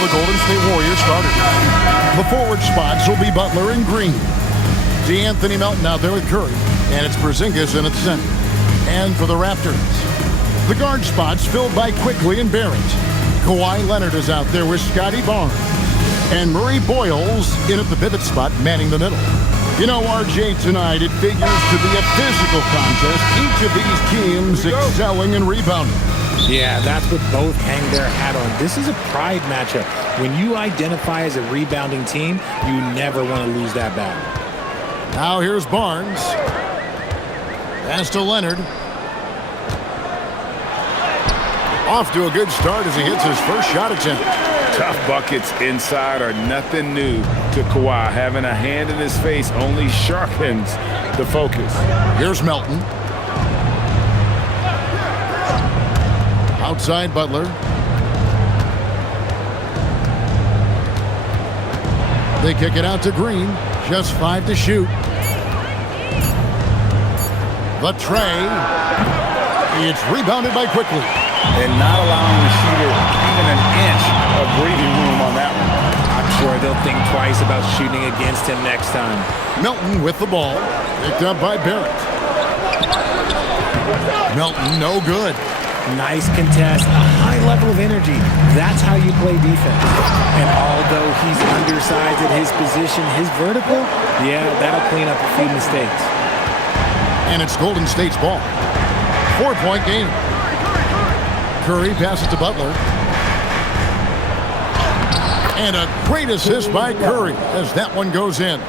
the Golden State Warriors starters. The forward spots will be Butler and Green. D'Anthony Melton out there with Curry, and it's Porzingis in at the center. And for the Raptors, the guard spots filled by Quickly and Barrett. Kawhi Leonard is out there with Scotty Barnes. And Murray Boyles in at the pivot spot, manning the middle. You know, RJ, tonight it figures to be a physical contest. Each of these teams excelling in rebounding. Yeah, that's what both hang their hat on. This is a pride matchup. When you identify as a rebounding team, you never want to lose that battle. Now here's Barnes. Pass to Leonard. Off to a good start as he hits his first shot attempt. Tough buckets inside are nothing new to Kawhi. Having a hand in his face only sharpens the focus. Here's Melton. Outside Butler. They kick it out to Green. Just 5 to shoot. The tray. It's rebounded by Quickly. And not allowing the shooter even an inch of breathing room on that one. I'm sure they'll think twice about shooting against him next time. Melton with the ball. Picked up by Barrett. Melton no good. Nice contest, a high level of energy. That's how you play defense. And although he's undersized at his position, his vertical, yeah, that'll clean up a few mistakes. And it's Golden State's ball. 4-point game. Curry passes to Butler. And a great assist by Curry as that one goes in.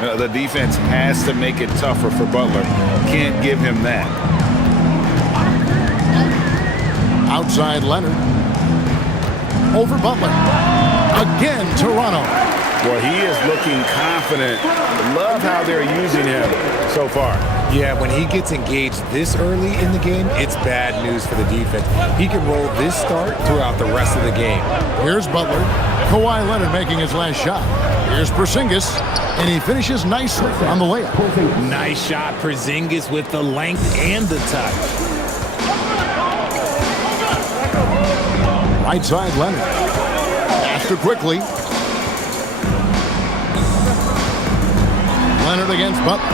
The defense has to make it tougher for Butler. Can't give him that. Outside Leonard. Over Butler. Again, Toronto. Well, he is looking confident. Love how they're using him so far. Yeah, when he gets engaged this early in the game, it's bad news for the defense. He can roll this start throughout the rest of the game. Here's Butler. Kawhi Leonard making his last shot. Here's Porzingis, and he finishes nicely on the layup. Nice shot, Porzingis with the length and the touch. Right side Leonard. Pass to Quickly. Leonard against Butler.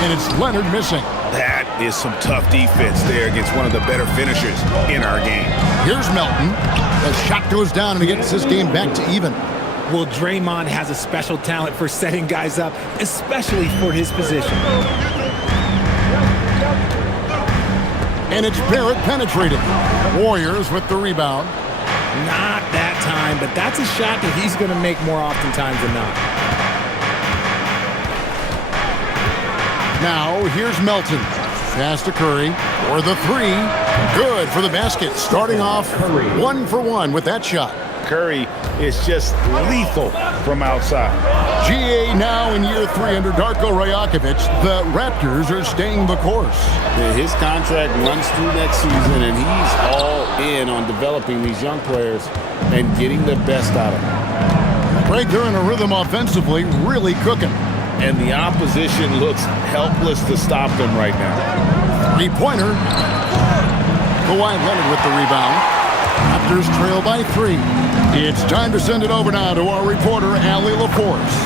And it's Leonard missing. That is some tough defense there against one of the better finishers in our game. Here's Melton. The shot goes down and he gets this game back to even. Well, Draymond has a special talent for setting guys up, especially for his position. And it's Barrett penetrating. Warriors with the rebound. Not that time, but that's a shot that he's going to make more oftentimes than not. Now, here's Melton. Pass to Curry for the three. Good for the basket. Starting off 1 for 1 with that shot. Curry is just lethal from outside. GA now in year 3 under Darko Rajakovic. The Raptors are staying the course. His contract runs through next season, and he's all in on developing these young players and getting the best out of them. Right there in a rhythm offensively, really cooking. And the opposition looks helpless to stop them right now. Three-pointer. Kawhi Leonard with the rebound. Raptors trail by 3. It's time to send it over now to our reporter, Allie LaForce.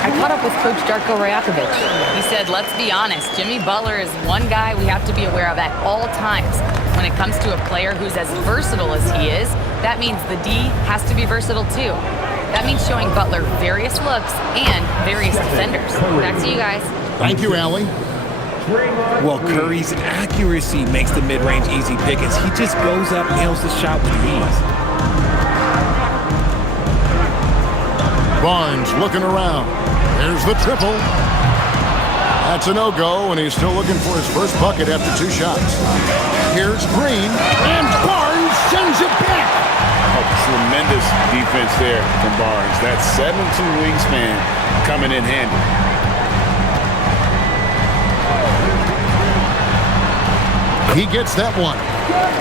I caught up with Coach Darko Rajakovic. He said, let's be honest, Jimmy Butler is one guy we have to be aware of at all times. When it comes to a player who's as versatile as he is, that means the D has to be versatile too. That means showing Butler various looks and various defenders. Back to you guys. Thank you, Allie. Well, Curry's accuracy makes the mid-range easy pickings. He just goes up, nails the shot with ease. Barnes looking around. There's the triple. That's a no-go, and he's still looking for his first bucket after 2 shots. Here's Green, and Barnes sends it back. Tremendous defense there from Barnes. That 7'2" wingspan coming in handy. He gets that one.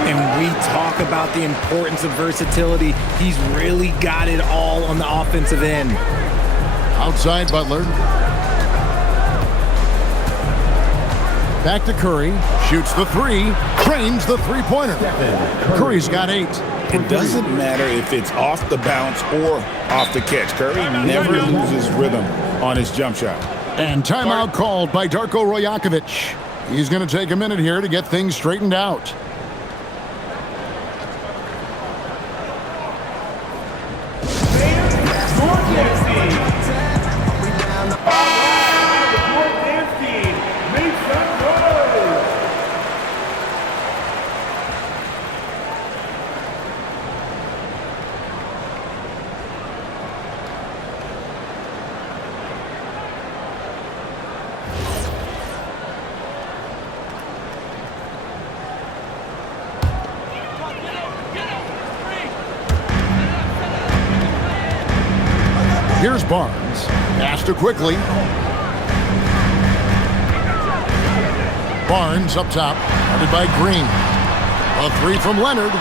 And we talk about the importance of versatility. He's really got it all on the offensive end. Outside Butler. Back to Curry. Shoots the 3. Drains the 3-pointer. Curry's got 8. It doesn't matter if it's off the bounce or off the catch. Curry never loses rhythm on his jump shot. And timeout called by Darko Rajakovic. He's going to take a minute here to get things straightened out. Here's Barnes. Pass to quickly. Barnes up top, guarded by Green. A three from Leonard.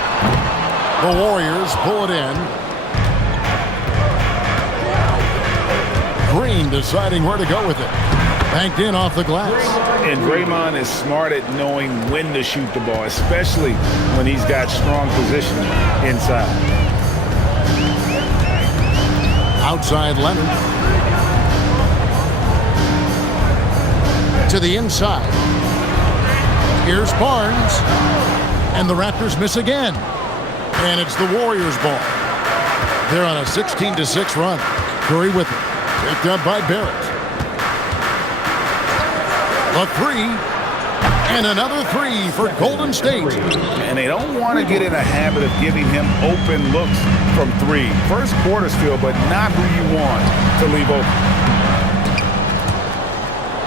The Warriors pull it in. Green deciding where to go with it. Banked in off the glass. And Draymond is smart at knowing when to shoot the ball, especially when he's got strong position inside. Outside Leonard. To the inside. Here's Barnes. And the Raptors miss again. And it's the Warriors' ball. They're on a 16-6 run. Curry with it. Picked up by Barrett. A three. And another three for Golden State. And they don't want to get in a habit of giving him open looks from three. First quarter's feel, but not who you want to leave open.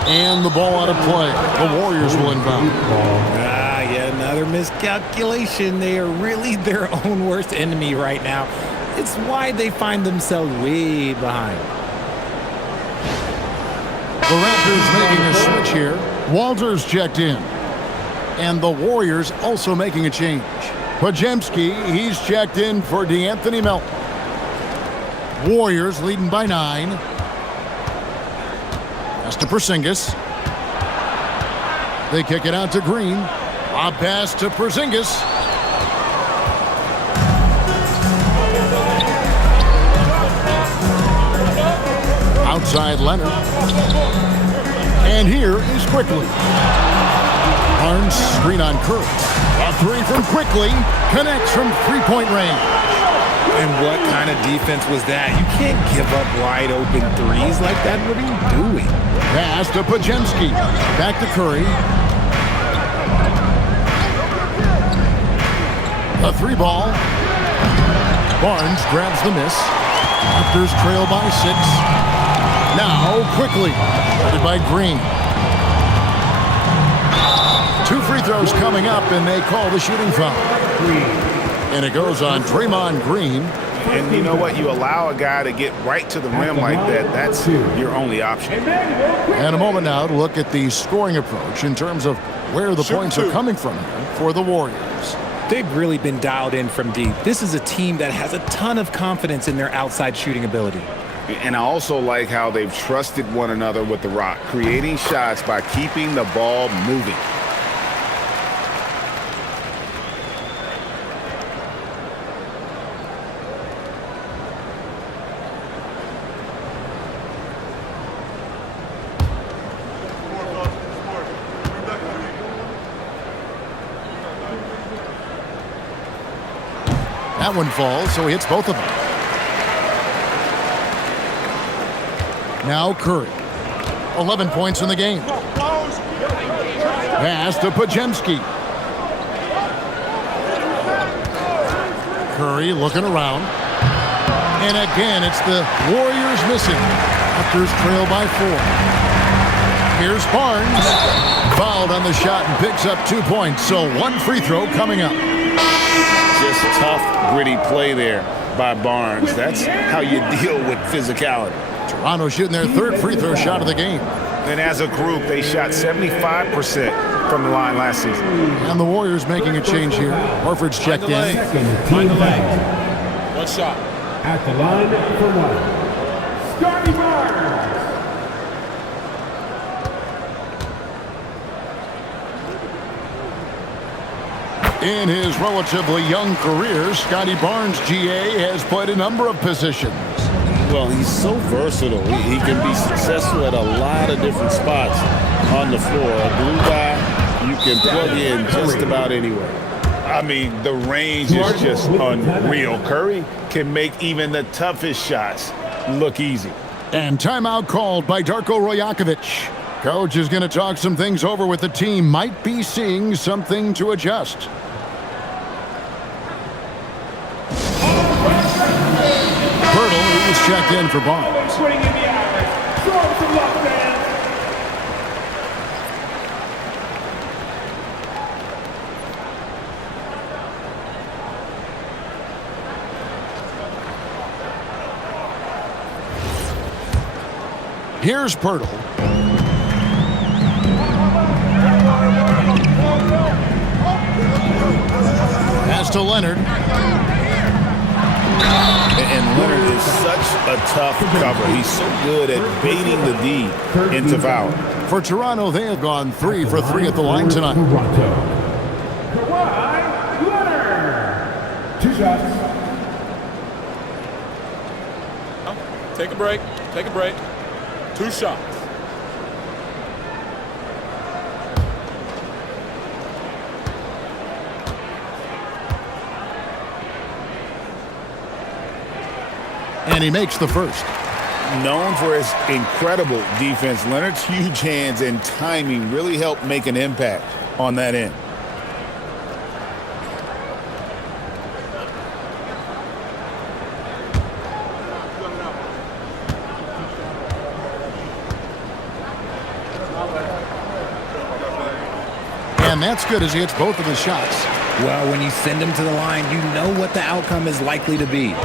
And the ball out of play. The Warriors will inbound. Yeah, another miscalculation. They are really their own worst enemy right now. It's why they find themselves way behind. The Raptors making a switch here. Walters checked in. And the Warriors also making a change. Podziemski, he's checked in for DeAnthony Melton. Warriors leading by 9. Pass to Porzingis. They kick it out to Green. A pass to Porzingis. Outside Leonard. And here is Quickly. Barnes screen on Curry. A three from Quickly. Connects from three-point range. And what kind of defense was that? You can't give up wide open threes like that. What are you doing? Pass to Podziemski. Back to Curry. A three ball. Barnes grabs the miss. Raptors trail by 6. Now Quickly. Guarded by Green. 2 free throws coming up, and they call the shooting foul. And it goes on Draymond Green. And you know what? You allow a guy to get right to the rim like that. That's your only option. And a moment now to look at the scoring approach in terms of where the points are coming from here for the Warriors. They've really been dialed in from deep. This is a team that has a ton of confidence in their outside shooting ability. And I also like how they've trusted one another with the rock, creating shots by keeping the ball moving. That one falls, so he hits both of them. Now Curry. 11 points in the game. Pass to Podziemski. Curry looking around. And again, it's the Warriors missing. Raptors trail by 4. Here's Barnes. Fouled on the shot and picks up 2 points. So 1 free throw coming up. Just tough, gritty play there by Barnes. That's how you deal with physicality. Toronto shooting their 3rd free throw shot of the game. And as a group, they shot 75% from the line last season. And the Warriors making a change here. Horford's checked in. Find the leg. One shot. At the line for 1. Scotty Barnes. In his relatively young career, Scotty Barnes, GA, has played a number of positions. Well, he's so versatile. He can be successful at a lot of different spots on the floor. A glue guy, you can plug in just about anywhere. I mean, the range is just unreal. Curry can make even the toughest shots look easy. And timeout called by Darko Rajakovic. Coach is going to talk some things over with the team. Might be seeing something to adjust. Hurdle, who's checked in for Barnes. Here's Pirtle. Pass to Leonard. And Leonard is such a tough cover. He's so good at baiting the D into foul. For Toronto, they have gone 3 for 3 at the line tonight. Leonard. 2 shots. Take a break. Take a break. 2 shots. And he makes the first. Known for his incredible defense, Leonard's huge hands and timing really help make an impact on that end. And that's good as he hits both of his shots. Well, when you send him to the line, you know what the outcome is likely to be.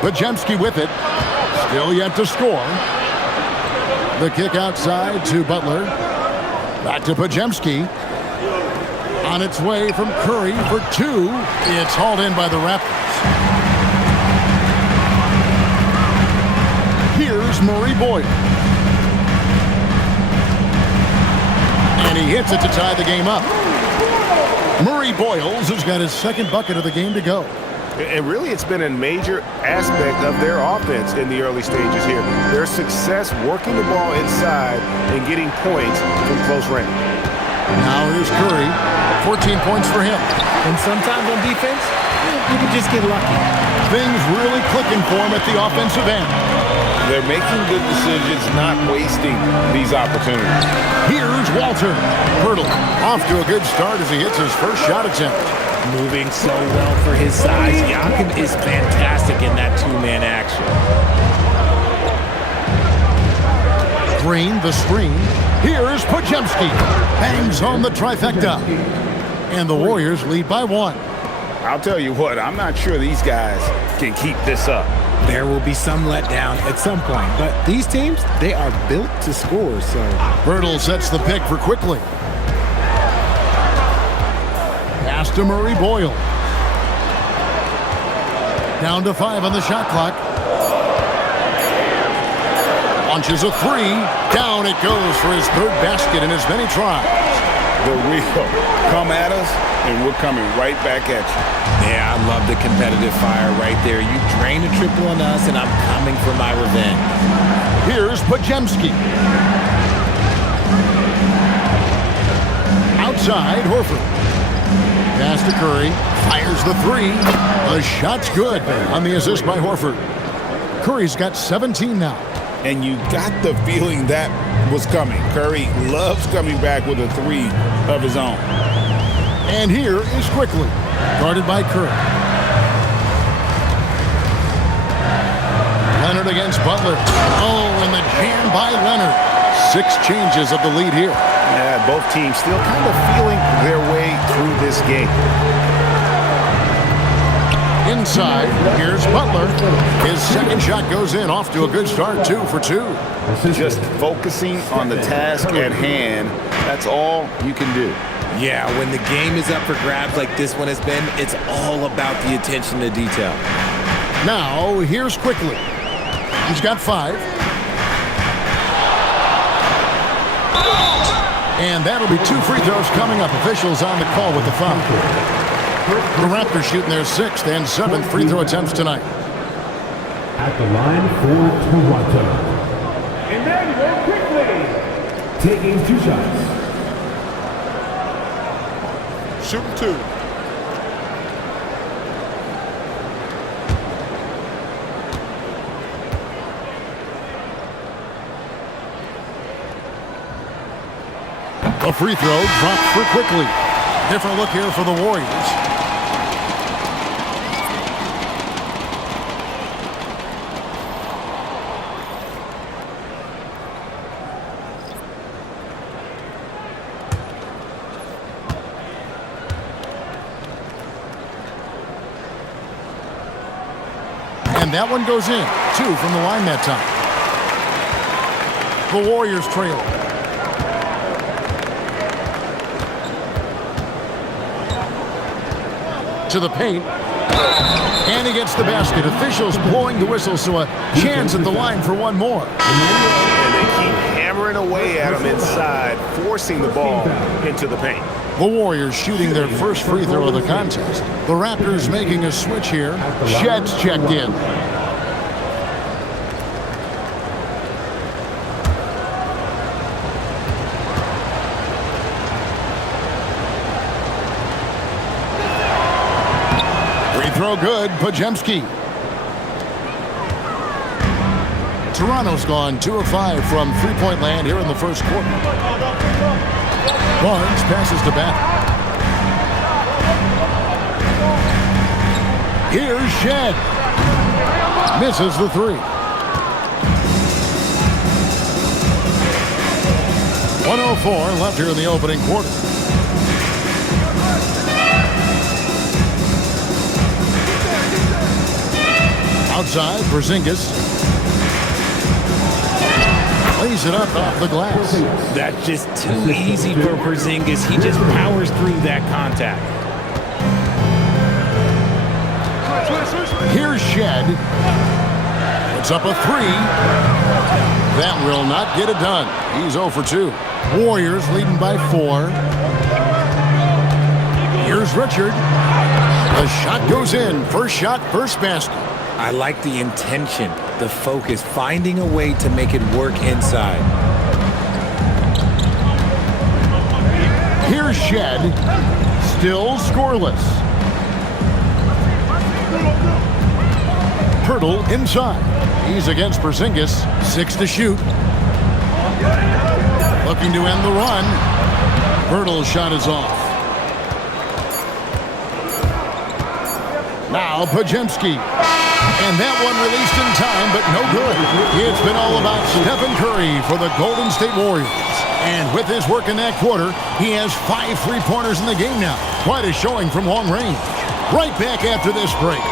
Pajemski with it. Still yet to score. The kick outside to Butler. Back to Pajemski. On its way from Curry for 2. It's hauled in by the Raptors. Here's Murray Boyle. And he hits it to tie the game up. Murray Boyles has got his second bucket of the game to go. And really, it's been a major aspect of their offense in the early stages here. Their success working the ball inside and getting points from close range. Now here's Curry. 14 points for him. And sometimes on defense, you can just get lucky. Things really clicking for him at the offensive end. They're making good decisions, not wasting these opportunities. Here's Walter. Hurdle off to a good start as he hits his first shot attempt. Moving so well for his size. Jakob is fantastic in that 2-man action. Green, the screen. Here's Pajemski. Bangs home the trifecta. And the Warriors lead by 1. I'll tell you what, I'm not sure these guys can keep this up. There will be some letdown at some point, but these teams, they are built to score, so. Hurdle sets the pick for quickly. Pass to Murray Boyle. Down to 5 on the shot clock. Launches a 3. Down it goes for his 3rd basket in as many tries. The real come at us, and we're coming right back at you. Yeah, I love the competitive fire right there. You drain a triple on us, and I'm coming for my revenge. Here's Pajemski. Outside, Horford. Pass to Curry. Fires the 3. The shot's good on the assist by Horford. Curry's got 17 now. And you got the feeling that was coming. Curry loves coming back with a 3 of his own. And here is Quickly, guarded by Curry. Leonard against Butler. Oh, and the jam by Leonard. 6 changes of the lead here. Yeah, both teams still kind of feeling their way through this game. Inside, here's Butler. His second shot goes in, off to a good start, 2 for 2. Just focusing on the task at hand, that's all you can do. Yeah, when the game is up for grabs like this one has been, it's all about the attention to detail. Now, here's Quickly. He's got 5. And that'll be 2 free throws coming up. Officials on the call with the foul. The Raptors shooting their 6th and 7th free throw attempts tonight. At the line for Toronto, Emmanuel quickly taking 2 shots. Shooting 2. A free throw dropped for quickly. Different look here for the Warriors. And that one goes in. 2 from the line that time. The Warriors trail. To the paint. And he gets the basket. Officials blowing the whistle, so a chance at the line for one more. And they keep hammering away at him inside, forcing the ball into the paint. The Warriors shooting their first free throw of the contest. The Raptors making a switch here. Shed's checked in. Free throw good, Pajemski. Toronto's gone 2 of 5 from three-point land here in the first quarter. Barnes passes to back. Here's Shed. Misses the 3. 1:04 left here in the opening quarter. Outside, Porzingis. Lays it up off the glass. That's just too easy for Porzingis. He just powers through that contact. Here's Shed. Puts up a 3. That will not get it done. He's 0 for 2. Warriors leading by 4. Here's Richard. The shot goes in. First shot, first basket. I like the intention, the focus, finding a way to make it work inside. Here's Shed. Still scoreless. Hurdle inside. He's against Porzingis. 6 to shoot. Looking to end the run. Hurdle's shot is off. Now Pajemski. And that one released in time, but no good. It's been all about Stephen Curry for the Golden State Warriors. And with his work in that quarter, he has 5 three-pointers in the game now. Quite a showing from long range. Right back after this break.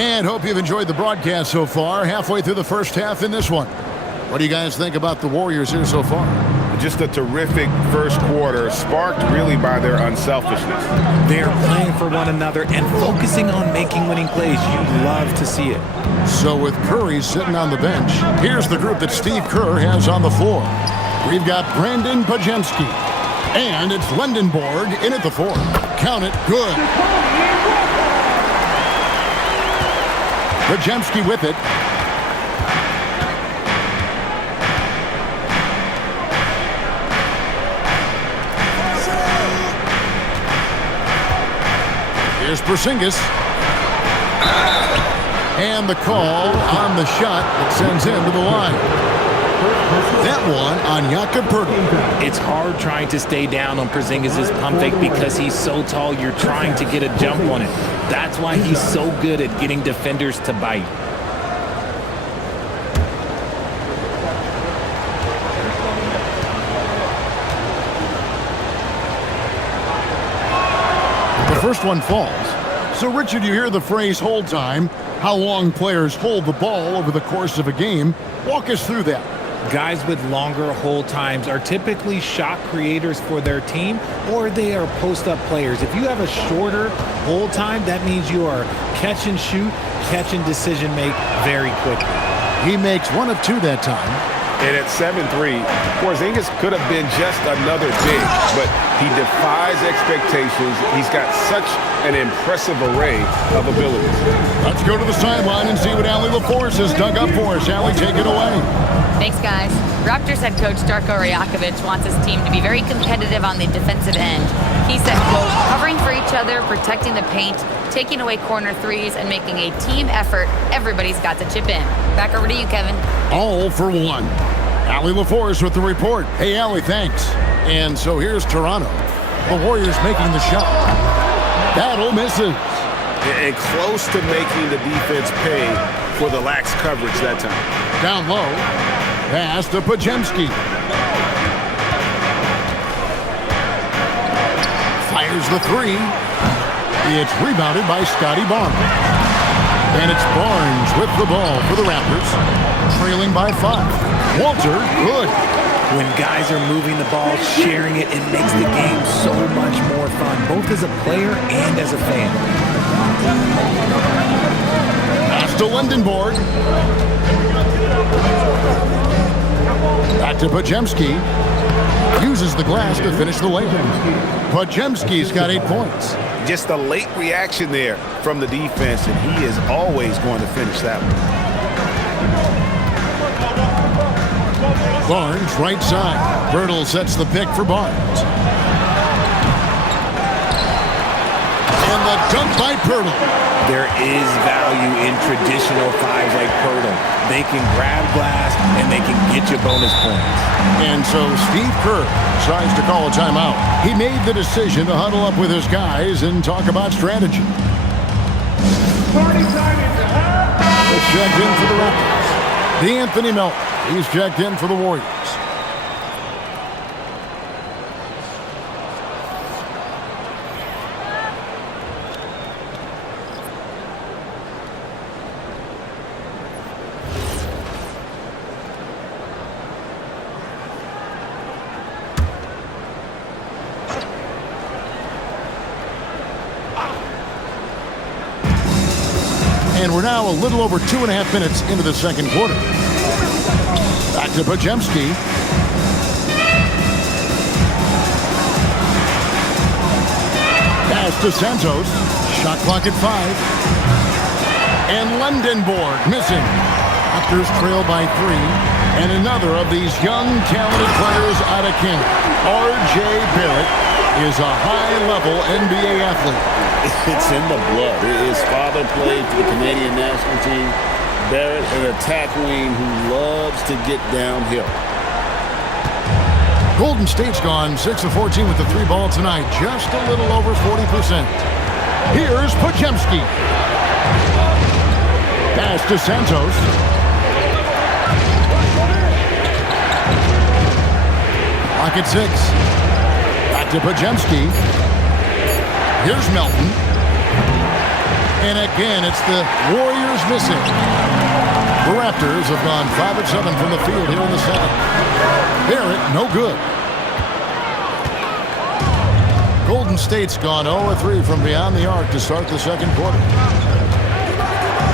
And hope you've enjoyed the broadcast so far. Halfway through the first half in this one. What do you guys think about the Warriors here so far? Just a terrific first quarter, sparked really by their unselfishness. They're playing for one another and focusing on making winning plays. You love to see it. So with Curry sitting on the bench, here's the group that Steve Kerr has on the floor. We've got Brandon Pajemski. And it's Lendenborg in at the 4. Count it, good. Pajemski with it. Here's Porzingis. And the call on the shot that sends him to the line. That one on Jakob Poeltl. It's hard trying to stay down on Porzingis' pump fake because he's so tall. You're trying to get a jump on it. That's why he's so good at getting defenders to bite. The first one falls. So, Richard, you hear the phrase hold time, how long players hold the ball over the course of a game. Walk us through that. Guys with longer hold times are typically shot creators for their team, or they are post-up players. If you have a shorter hold time, that means you are catch and shoot, catch and decision make very quickly. He makes 1 of 2 that time. And at 7'3", Porzingis could have been just another big, but he defies expectations. He's got such an impressive array of abilities. Let's go to the sideline and see what Allie LaForce has dug up for us. Allie, take it away. Thanks, guys. Raptors head coach Darko Rajakovic wants his team to be very competitive on the defensive end. He said, quote, covering for each other, protecting the paint, taking away corner threes, and making a team effort. Everybody's got to chip in. Back over to you, Kevin. All for one. Allie LaForce with the report. Hey, Allie, thanks. And so here's Toronto. The Warriors making the shot. Battle misses. And close to making the defense pay for the lax coverage that time. Down low. Pass to Podziemski. Fires the 3. It's rebounded by Scotty Barnes. And it's Barnes with the ball for the Raptors. Trailing by 5. Walter, good. When guys are moving the ball, sharing it, it makes the game so much more fun, both as a player and as a fan. Pass to Lindenborg. Back to Podziemski. Uses the glass to finish the layup. Podziemski's got 8 points. Just a late reaction there from the defense, and he is always going to finish that one. Barnes, right side. Bertle sets the pick for Barnes. And the dunk by Bertle. There is value in traditional fives like Bertle. They can grab glass and they can get you bonus points. And so Steve Kerr tries to call a timeout. He made the decision to huddle up with his guys and talk about strategy. It's checked in for the Raptors. D'Anthony Melton. He's checked in for the Warriors. And we're now a little over 2.5 minutes into the second quarter. Back to Podziemski. Pass to Santos. Shot clock at 5. And Lindenborg missing. Raptors trail by 3. And another of these young, talented players out of camp. R.J. Barrett is a high-level NBA athlete. It's in the blood. His father played for the Canadian national team. Barrett, an attack wing who loves to get downhill. Golden State's gone 6 of 14 with the 3 ball tonight. Just a little over 40%. Here's Podziemski. Pass to Santos. Clock at 6. Back to Podziemski. Here's Melton. And again, it's the Warriors missing. The Raptors have gone 5 of 7 from the field here in the second. Barrett, no good. Golden State's gone 0 of 3 from beyond the arc to start the second quarter.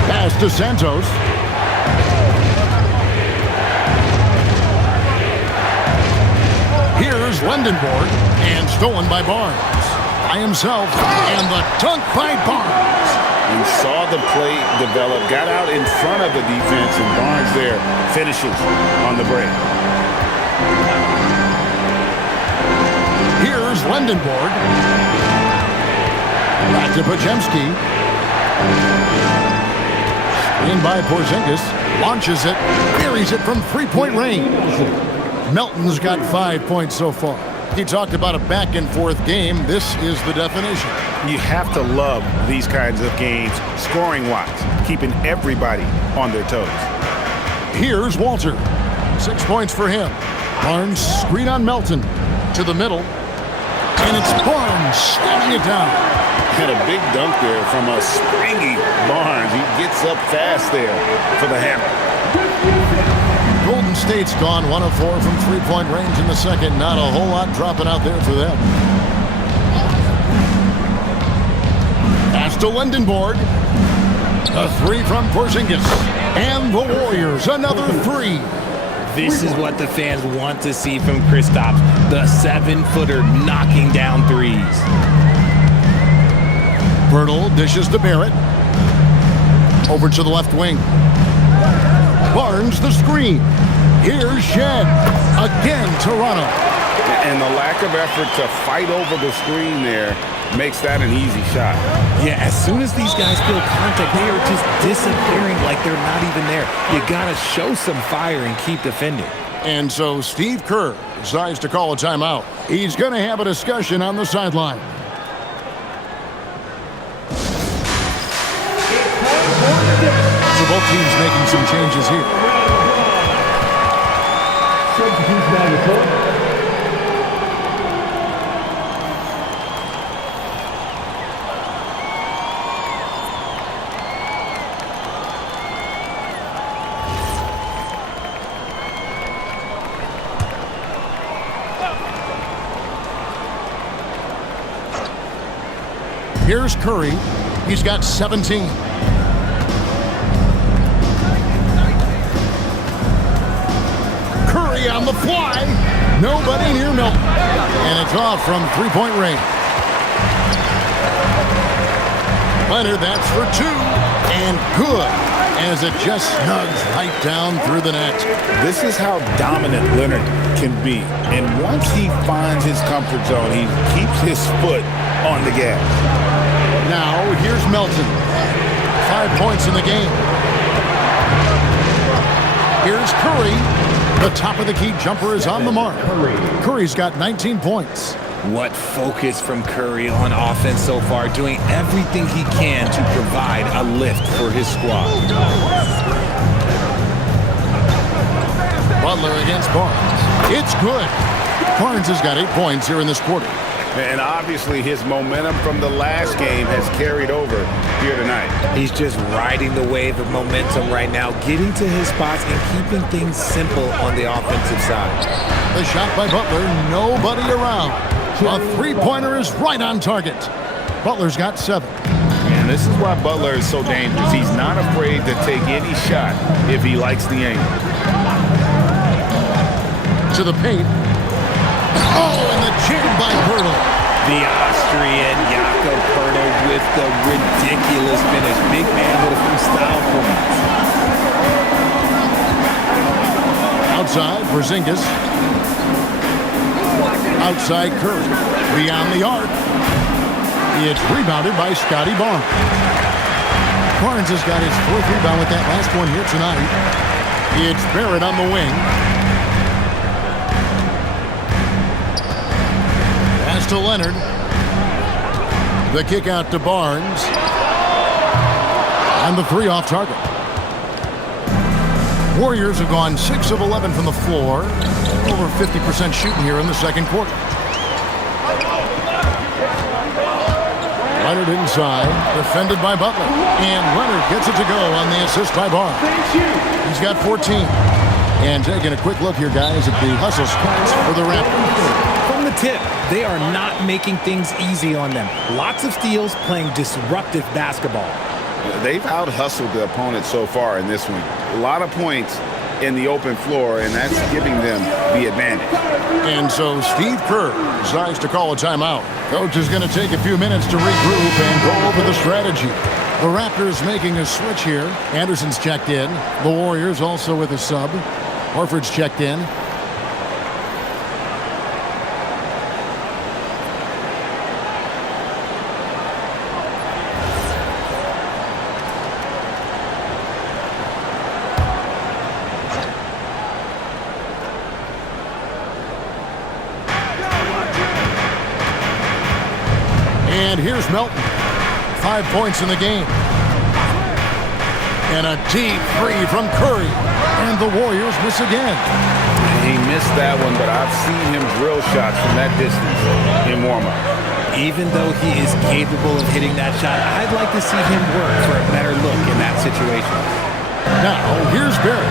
Pass to Santos. Here's Lindenborg, and stolen by Barnes. By himself, and the dunk by Barnes. He saw the play develop, got out in front of the defense, and Barnes there finishes on the break. Here's Lindenborg. Back to Podziemski. Screen by Porzingis. Launches it. Buries it from three-point range. Melton's got 5 points so far. He talked about a back-and-forth game. This is the definition. You have to love these kinds of games, scoring-wise, keeping everybody on their toes. Here's Walter. 6 points for him. Barnes screen on Melton. To the middle. And it's Barnes slamming it down. And a big dunk there from a springy Barnes. He gets up fast there for the hammer. Golden State's gone 1 of 4 from three-point range in the second. Not a whole lot dropping out there for them. Pass to Lindenborg. A three from Porzingis. And the Warriors, another three. This is what the fans want to see from Kristaps, the 7-footer knocking down threes. Pirtle dishes to Barrett. Over to the left wing. Barnes the screen. Here's Shed. Again, Toronto. And the lack of effort to fight over the screen there makes that an easy shot. Yeah, as soon as these guys feel contact, they are just disappearing like they're not even there. You got to show some fire and keep defending. And so Steve Kerr decides to call a timeout. He's going to have a discussion on the sideline. So both teams making some changes here. Substitutes now the court. Here's Curry. He's got 17. Curry on the fly. Nobody near Milton. And it's off from three-point range. Leonard, that's for two. And good, as it just snugs right down through the net. This is how dominant Leonard can be. And once he finds his comfort zone, he keeps his foot on the gas. Now, here's Melton. 5 points in the game. Here's Curry. The top of the key jumper is on the mark. Curry's got 19 points. What focus from Curry on offense so far, doing everything he can to provide a lift for his squad. Butler against Barnes. It's good. Barnes has got 8 points here in this quarter. And obviously his momentum from the last game has carried over here tonight. He's just riding the wave of momentum right now, getting to his spots and keeping things simple on the offensive side. The shot by Butler, nobody around. A three-pointer is right on target. Butler's got 7. And this is why Butler is so dangerous. He's not afraid to take any shot if he likes the angle. To the paint. Oh, and the jam by Pirtle. The Austrian Jakob Pirtle with the ridiculous finish. Big man with a few style points. Outside, Porzingis. Outside, Curry. Beyond the arc. It's rebounded by Scotty Barnes. Barnes has got his 4th rebound with that last one here tonight. It's Barrett on the wing. Pass to Leonard. The kick out to Barnes. And the 3 off target. Warriors have gone 6 of 11 from the floor. Over 50% shooting here in the second quarter. Leonard inside, defended by Butler. And Leonard gets it to go on the assist by Barnes. He's got 14. And taking a quick look here, guys, at the hustle spots for the Raptors. From the tip, they are not making things easy on them. Lots of steals, playing disruptive basketball. They've out-hustled the opponent so far in this one. A lot of points in the open floor, and that's giving them the advantage. And so Steve Kerr decides to call a timeout. Coach is going to take a few minutes to regroup and go over the strategy. The Raptors making a switch here. Anderson's checked in. The Warriors also with a sub. Horford's checked in. And here's Melton. 5 points in the game. And a deep three from Curry. And the Warriors miss again. He missed that one, but I've seen him drill shots from that distance in warm-up. Even though he is capable of hitting that shot, I'd like to see him work for a better look in that situation. Now, here's Barrett.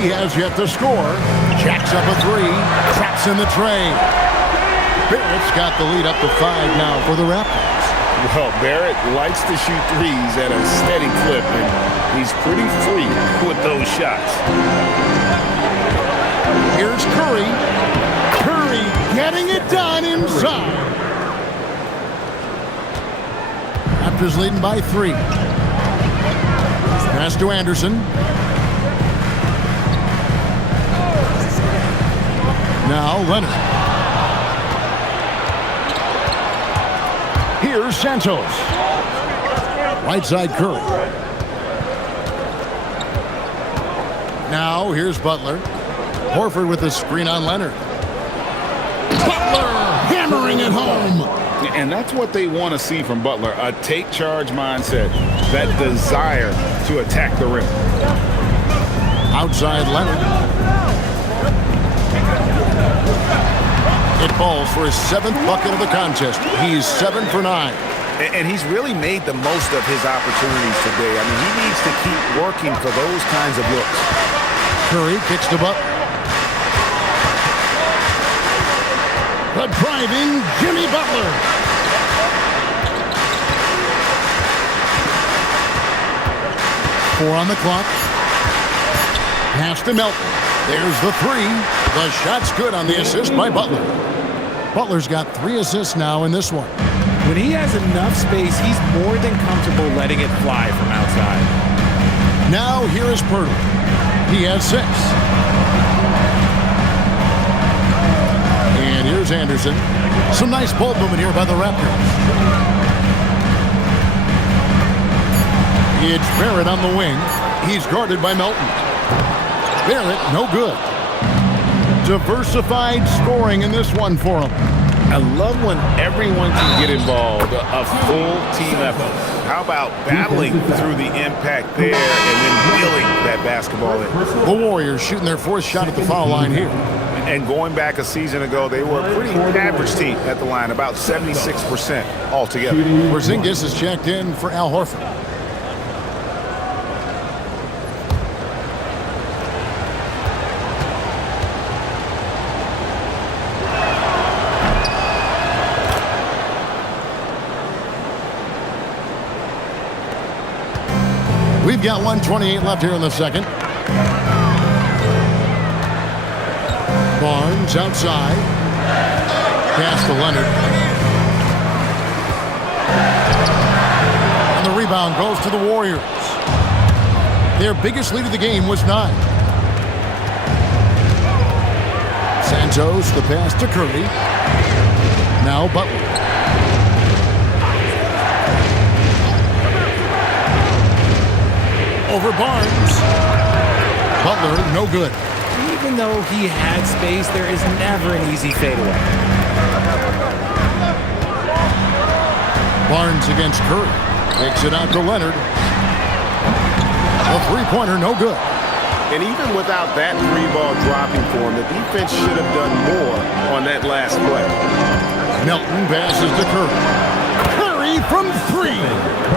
He has yet to score. Jacks up a three. Traps in the tray. Barrett's got the lead up to 5 now for the Raptors. Well, Barrett likes to shoot threes at a steady clip, and he's pretty free with those shots. Here's Curry. Curry getting it done inside. Raptors leading by 3. Pass to Anderson. Now Leonard. Here's Santos. Right side Curry. Now here's Butler. Horford with a screen on Leonard. Butler hammering it home. And that's what they want to see from Butler, a take-charge mindset, that desire to attack the rim. Outside Leonard. It falls for his 7th bucket of the contest. He's 7 for 9. And he's really made the most of his opportunities today. I mean, he needs to keep working for those kinds of looks. Curry kicks to Butler. The driving Jimmy Butler. Four on the clock. Pass to Melton. There's the 3. The shot's good on the assist by Butler. Butler's got 3 assists now in this one. When he has enough space, he's more than comfortable letting it fly from outside. Now here is Pirtle. He has 6. And here's Anderson. Some nice ball movement here by the Raptors. It's Barrett on the wing. He's guarded by Melton. Barrett, no good. Diversified scoring in this one for him. I love when everyone can get involved, a full team effort. How about battling through the impact there and then wheeling that basketball in? The Warriors shooting their 4th shot at the foul line here. And going back a season ago, they were a pretty average team at the line, about 76% altogether. Porzingis is checked in for Al Horford. We've got 1:28 left here in the second. Barnes outside. Pass to Leonard. And the rebound goes to the Warriors. Their biggest lead of the game was 9. Santos, the pass to Curry. Now Butler. Over Barnes. Butler, no good. Even though he had space, there is never an easy fadeaway. Barnes against Curry. Takes it out to Leonard. A 3-pointer, no good. And even without that 3-ball dropping for him, the defense should have done more on that last play. Melton passes to Curry. Curry from 3.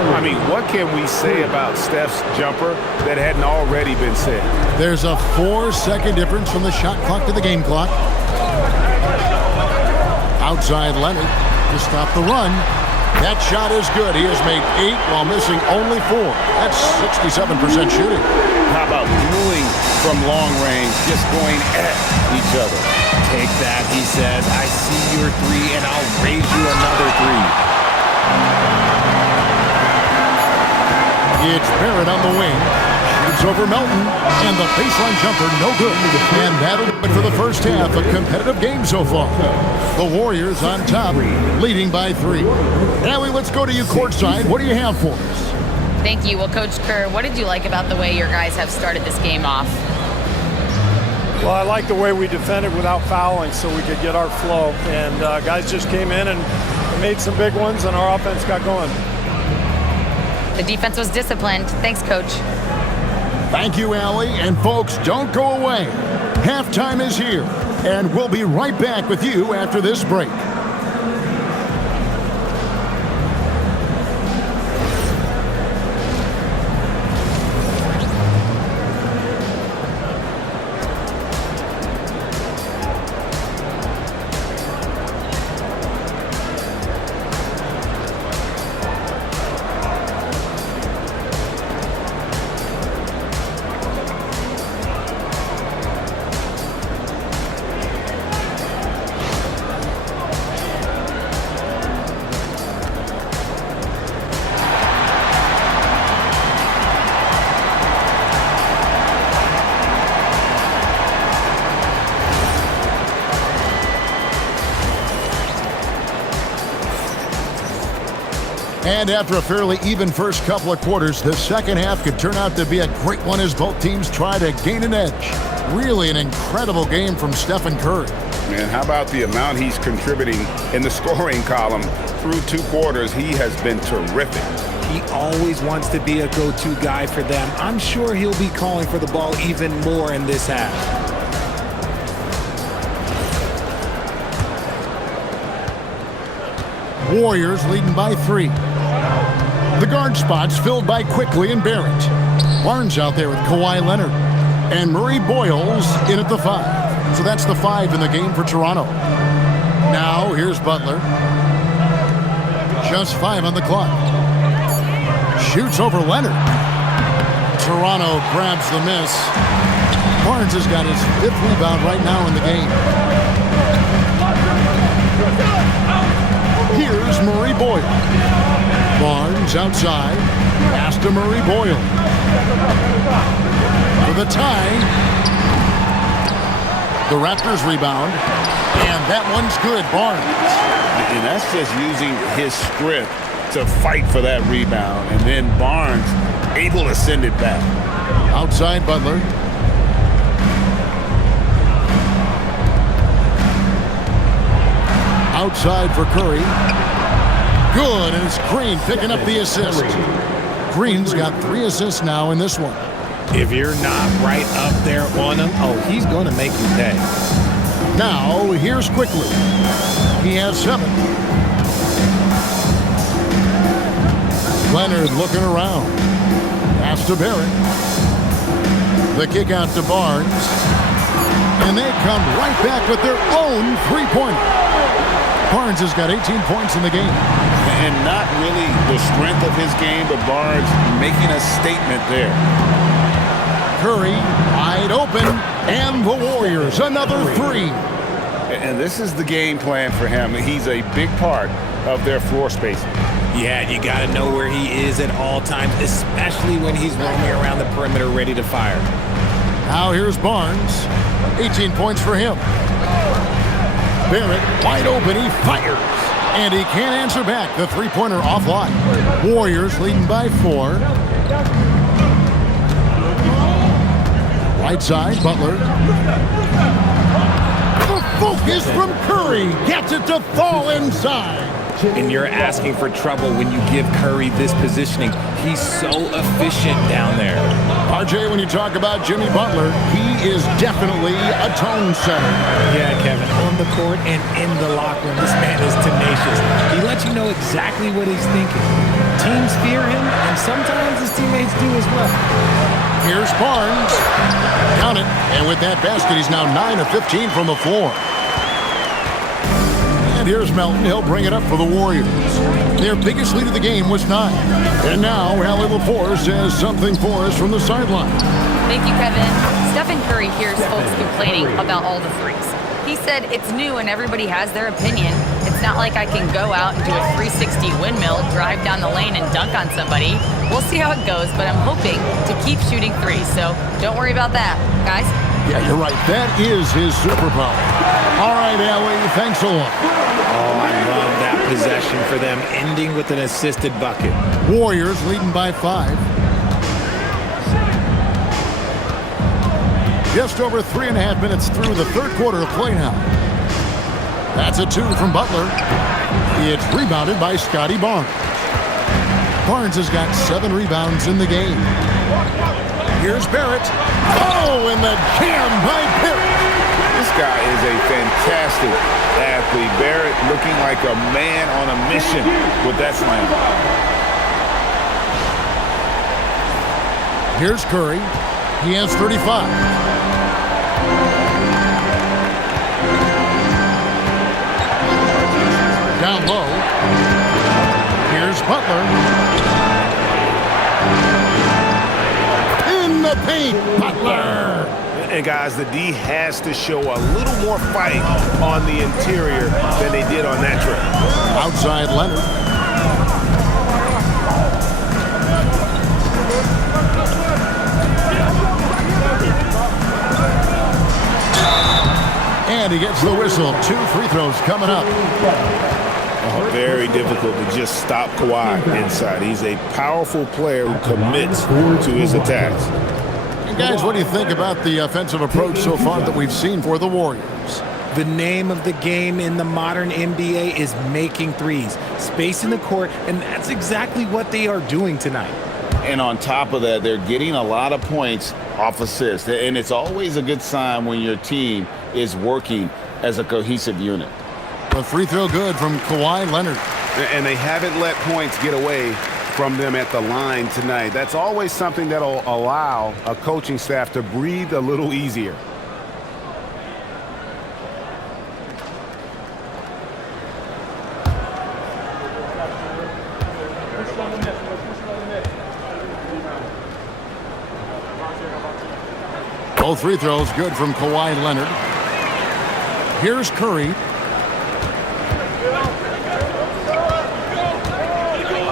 I mean, what can we say about Steph's jumper that hadn't already been said? There's a 4-second difference from the shot clock to the game clock. Outside Leonard to stop the run. That shot is good. He has made 8 while missing only 4. That's 67% shooting. How about dueling from long range, just going at each other? Take that, he says. I see your 3 and I'll raise you another 3. It's Barrett on the wing. Shoots over Melton. And the baseline jumper, no good. And that'll do it for the first half. A competitive game so far. The Warriors on top, leading by 3. Allie, let's go to you courtside. What do you have for us? Thank you. Well, Coach Kerr, what did you like about the way your guys have started this game off? Well, I like the way we defended without fouling so we could get our flow. And guys just came in and made some big ones, and our offense got going. The defense was disciplined. Thanks, Coach. Thank you, Allie. And folks, don't go away. Halftime is here, and we'll be right back with you after this break. And after a fairly even first couple of quarters, the second half could turn out to be a great one as both teams try to gain an edge. Really an incredible game from Stephen Curry. Man, how about the amount he's contributing in the scoring column through 2 quarters? He has been terrific. He always wants to be a go-to guy for them. I'm sure he'll be calling for the ball even more in this half. Warriors leading by 3. The guard spots filled by Quickly and Barrett. Barnes out there with Kawhi Leonard. And Murray Boyles in at the 5. So that's the 5 in the game for Toronto. Now here's Butler. Just 5 on the clock. Shoots over Leonard. Toronto grabs the miss. Barnes has got his 5th rebound right now in the game. Here's Murray Boyle. Barnes outside. Pass to Murray Boyle. For the tie. The Raptors rebound. And that one's good. Barnes. And that's just using his strength to fight for that rebound. And then Barnes able to send it back. Outside Butler. Outside for Curry. Good, and it's Green picking up the assist. Green's got 3 assists now in this one. If you're not right up there on him, oh, he's going to make you pay. Now, here's Quickly. He has 7. Leonard looking around. Pass to Barrett. The kick out to Barnes. And they come right back with their own 3-pointer. Barnes has got 18 points in the game. And not really the strength of his game, but Barnes making a statement there. Curry wide open, and the Warriors another 3. And this is the game plan for him. He's a big part of their floor spacing. Yeah, you got to know where he is at all times, especially when he's roaming around the perimeter ready to fire. Now here's Barnes. 18 points for him. Barrett wide open. He fires. And he can't answer back. The 3-pointer offline. Warriors leading by 4. Right side, Butler. The focus from Curry. Gets it to fall inside. And you're asking for trouble when you give Curry this positioning. He's so efficient down there. RJ, when you talk about Jimmy Butler, he is definitely a tone setter. Yeah, Kevin, on the court and in the locker room, this man is tenacious. He lets you know exactly what he's thinking. Teams fear him, and sometimes his teammates do as well. Here's Barnes. Count it. And with that basket, he's now 9 of 15 from the floor. And here's Melton. He'll bring it up for the Warriors. Their biggest lead of the game was 9. And now Allie LaForce has something for us from the sideline. Thank you, Kevin. Stephen Curry hears folks complaining about all the threes. He said it's new and everybody has their opinion. It's not like I can go out and do a 360 windmill, drive down the lane and dunk on somebody. We'll see how it goes, but I'm hoping to keep shooting threes, so don't worry about that, guys. Yeah, you're right. That is his superpower. All right, Allie, thanks a lot. Oh, I love that possession for them, ending with an assisted bucket. Warriors leading by 5. Just over 3.5 minutes through the third quarter of play now. That's a 2 from Butler. It's rebounded by Scotty Barnes. Barnes has got 7 rebounds in the game. Here's Barrett. Oh, and the jam by Barrett. This guy is a fantastic athlete. Barrett looking like a man on a mission with that slam. Here's Curry. He has 35. Down low. Here's Butler. In the paint, Butler. And guys, the D has to show a little more fight on the interior than they did on that trip. Outside Leonard. And he gets the whistle. 2 free throws coming up. Very difficult to just stop Kawhi inside. He's a powerful player who commits to his attacks. And guys, what do you think about the offensive approach so far that we've seen for the Warriors? The name of the game in the modern NBA is making threes, spacing the court, and that's exactly what they are doing tonight. And on top of that, they're getting a lot of points off assists. And it's always a good sign when your team is working as a cohesive unit. A free throw good from Kawhi Leonard. And they haven't let points get away from them at the line tonight. That's always something that'll allow a coaching staff to breathe a little easier. Both free throws good from Kawhi Leonard. Here's Curry.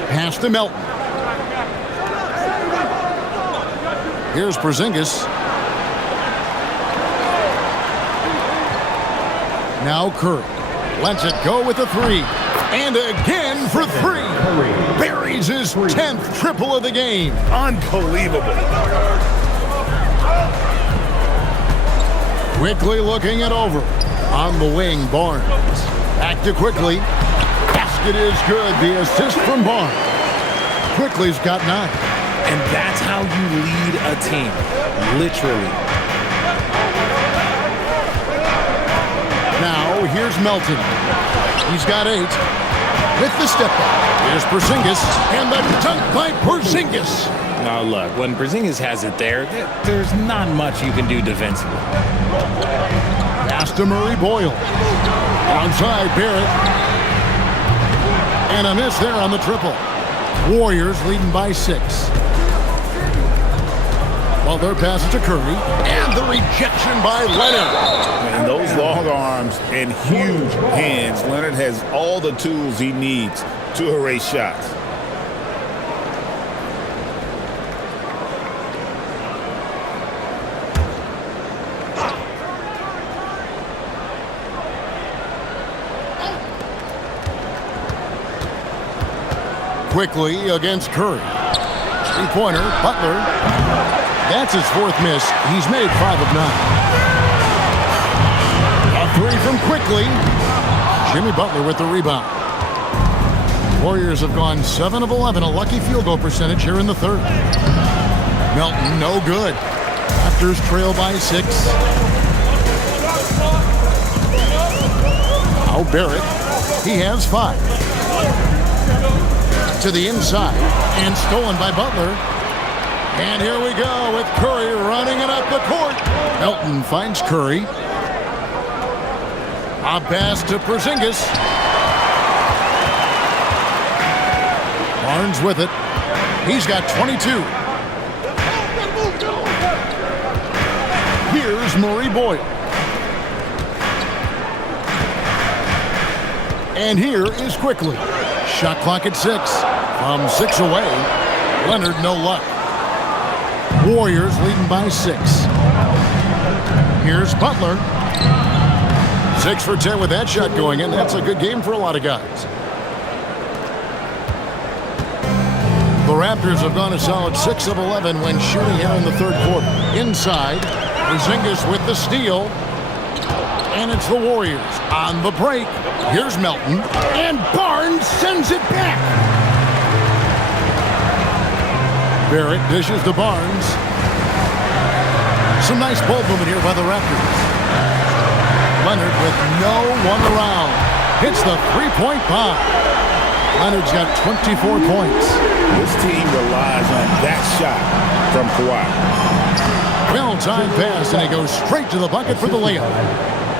Pass to Melton. Here's Porzingis. Now Curry lets it go with a three. And again for three. Buries his 10th triple of the game. Unbelievable. Quickly looking it over. On the wing, Barnes. Back to Quickly. Basket is good. The assist from Barnes. Quickly's got 9. And that's how you lead a team, literally. Now, here's Melton. He's got 8. With the step back. Here's Porzingis. And the dunk by Porzingis. Now look, when Porzingis has it there's not much you can do defensively. Pass to Murray Boyle. Outside Barrett. And a miss there on the triple. Warriors leading by 6. Well, their pass to Curry. And the rejection by Leonard. And those long arms and huge hands, Leonard has all the tools he needs to erase shots. Quickly against Curry. Three-pointer, Butler. That's his 4th miss. He's made 5 of 9. A 3 from Quickly. Jimmy Butler with the rebound. Warriors have gone 7 of 11, a lucky field goal percentage here in the 3rd. Melton, no good. Raptors trail by 6. Now Barrett. He has 5. To the inside, and stolen by Butler. And here we go with Curry running it up the court. Melton finds Curry. A pass to Porzingis. Barnes with it. He's got 22. Here's Murray Boyle. And here is Quickly. Shot clock at 6. From 6 away, Leonard no luck. Warriors leading by 6. Here's Butler. 6 for 10 with that shot going in. That's a good game for a lot of guys. The Raptors have gone a solid 6 of 11 when shooting here in the 3rd quarter. Inside, Porzingis with the steal. And it's the Warriors on the break. Here's Melton. And Barnes sends it back. Barrett dishes to Barnes. Some nice ball movement here by the Raptors. Leonard with no one around. Hits the three-point bomb. Leonard's got 24 points. This team relies on that shot from Kawhi. Well-timed pass, and he goes straight to the bucket for the layup.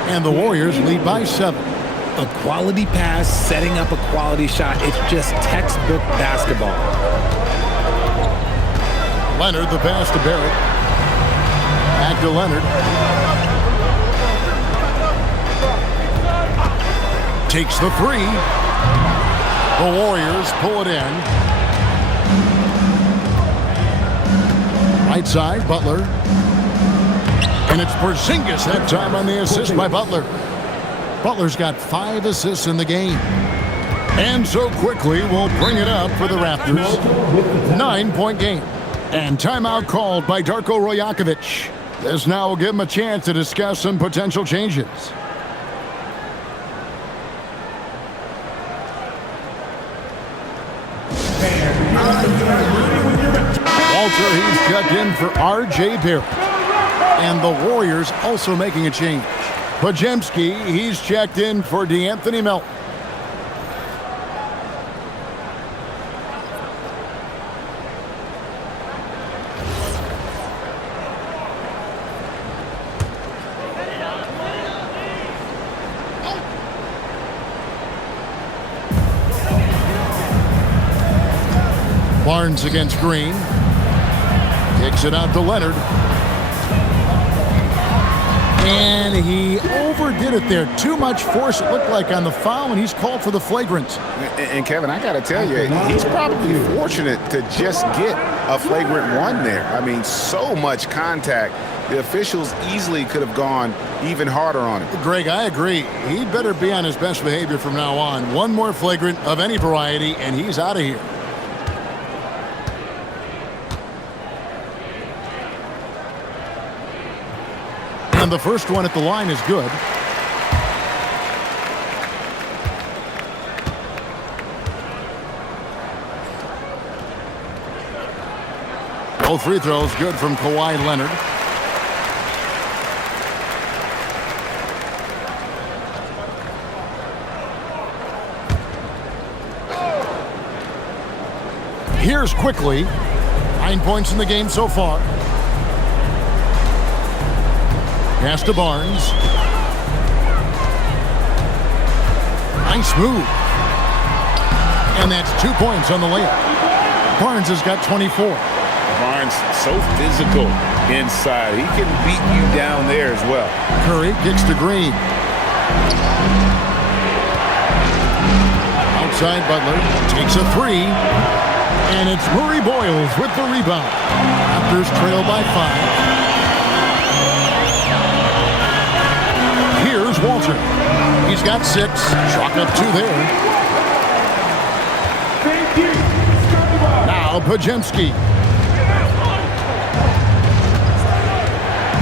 And the Warriors lead by 7. A quality pass, setting up a quality shot. It's just textbook basketball. Leonard, the pass to Barrett. Back to Leonard. Takes the 3. The Warriors pull it in. Right side, Butler. And it's Porzingis that time on the assist by Butler. Butler's got 5 assists in the game. And so quickly, we'll bring it up for the Raptors. 9-point game. And timeout called by Darko Rajakovic. This now will give him a chance to discuss some potential changes. Walter, he's cut in for R.J. Barrett. And the Warriors also making a change. Podziemski, he's checked in for D'Anthony Melton. Barnes against Green. Kicks it out to Leonard. And he overdid it there. Too much force, it looked like, on the foul, and he's called for the flagrant. And Kevin, I got to tell you, he's probably fortunate to just get a flagrant one there. I mean, so much contact. The officials easily could have gone even harder on him. Greg, I agree. He better be on his best behavior from now on. One more flagrant of any variety, and he's out of here. And the first one at the line is good. Both free throws good from Kawhi Leonard. Here's quickly. 9 points in the game so far. Pass to Barnes. Nice move. And that's 2 points on the layup. Barnes has got 24. Barnes so physical inside. He can beat you down there as well. Curry kicks to Green. Outside Butler takes a three. And it's Murray Boyles with the rebound. Raptors trail by 5. Here's Walter. He's got 6. Chalk up 2 there. Thank you. Now Podziemski.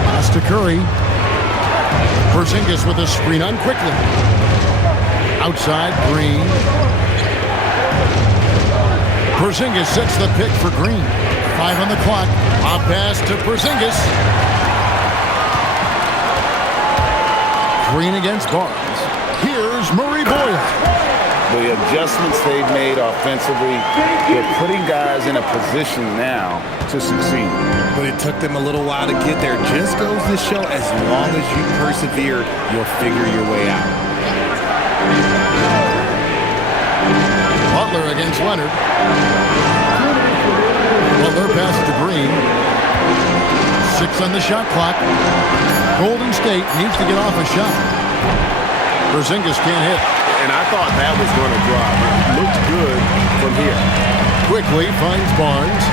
Pass to Curry. Porzingis with a screen on quickly. Outside Green. Porzingis sets the pick for Green. 5 on the clock. A pass to Porzingis. Green against Barnes. Here's Murray Boyle. The adjustments they've made offensively, they're putting guys in a position now to succeed. But it took them a little while to get there. Just goes to show, as long as you persevere, you'll figure your way out. Butler against Leonard. Butler passes to Green. 6 on the shot clock. Golden State needs to get off a shot. Porzingis can't hit. And I thought that was going to drop. It looked good from here. Quickly finds Barnes.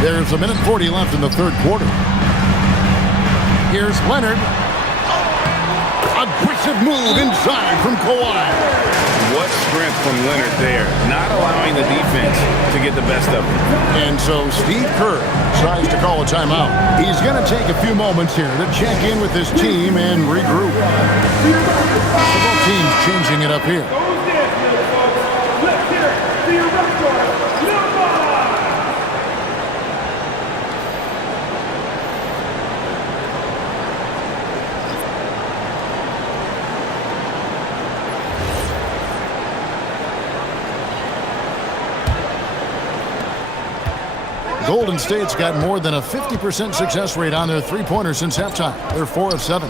There's 1:40 left in the third quarter. Here's Leonard. Aggressive move inside from Kawhi. What strength from Leonard there, not allowing the defense to get the best of him. And so Steve Kerr decides to call a timeout. He's going to take a few moments here to check in with his team and regroup. So both teams changing it up here. Let's hear it for your Raptors, number. Golden State's got more than a 50% success rate on their three-pointers since halftime. They're 4 of 7.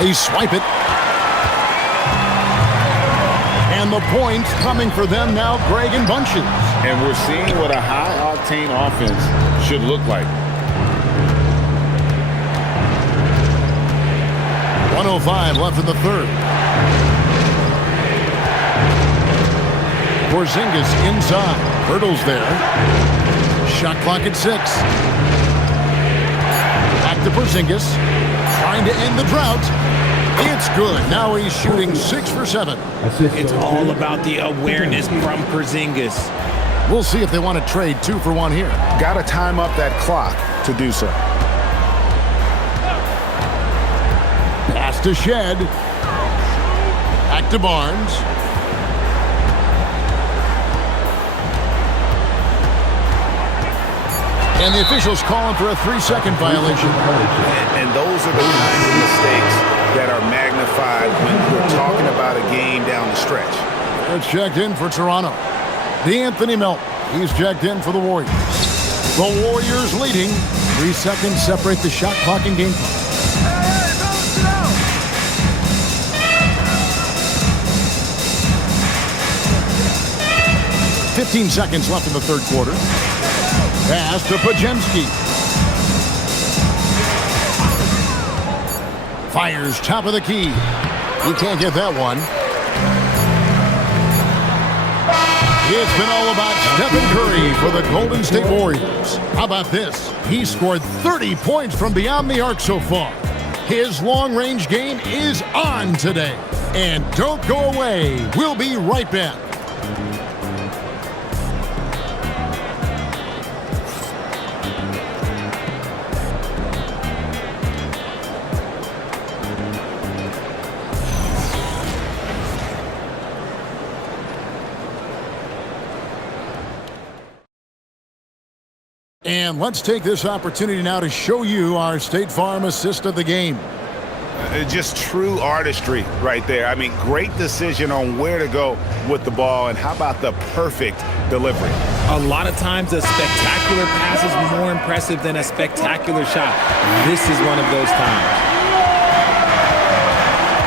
They swipe it. And the points coming for them now, Greg, in bunches. And we're seeing what a high-octane offense should look like. 1:05 left in the third. Porzingis inside. Hurdles there. Shot clock at 6. Back to Porzingis. Trying to end the drought. It's good. Now he's shooting 6 for 7. It's all about the awareness from Porzingis. We'll see if they want to trade 2 for 1 here. Got to time up that clock to do so. Pass to Shed. Back to Barnes. And the officials calling for a 3-second violation. And those are the kinds of mistakes that are magnified when we're talking about a game down the stretch. It's checked in for Toronto. Anthony Melton. He's checked in for the Warriors. The Warriors leading. 3 seconds separate the shot clock and game clock. – 15 seconds left in the third quarter. Pass to Podziemski. Fires top of the key. He can't get that one. It's been all about Stephen Curry for the Golden State Warriors. How about this? He scored 30 points from beyond the arc so far. His long-range game is on today. And don't go away. We'll be right back. And let's take this opportunity now to show you our State Farm assist of the game. Just true artistry right there. I mean, great decision on where to go with the ball, and how about the perfect delivery? A lot of times a spectacular pass is more impressive than a spectacular shot. This is one of those times.